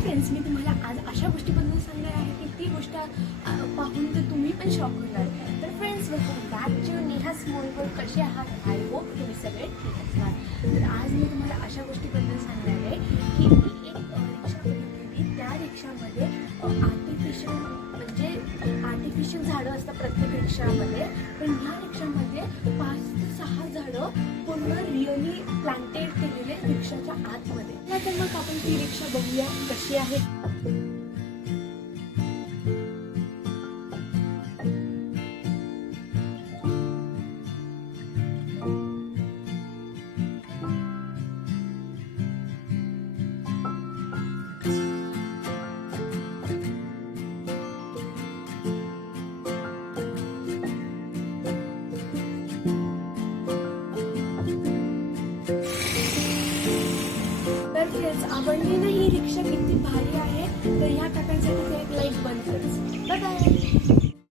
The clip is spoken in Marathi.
फ्रेंड्स, मी तुम्हाला आज अशा गोष्टीबद्दल सांगणार आहे की ती गोष्ट पाहून तर तुम्ही पण शॉक होणार. तर friends, welcome back to Neha small world. कसे आहात? आय होप तुम्ही सगळे ठीक असणार. तर आज मी तुम्हाला अशा गोष्टीबद्दल सांगणार आहे की मी एक रिक्षा बघितलेली. त्या रिक्षामध्ये आर्टिफिशियल झाडं असतात प्रत्येक रिक्षामध्ये, पण ह्या रिक्षामध्ये 5 ते 6 झाडं पूर्ण रिअली प्लांटेड केलेले रिक्षाच्या आतमध्ये. तर मग आपण ती रिक्षा बघूया कशी आहे. तर फ्रेंड्स, आवडली ना ही रिक्षा किती भारी आहे. तर ह्या टाकांसाठी एक लाईक बंद कर. Bye bye.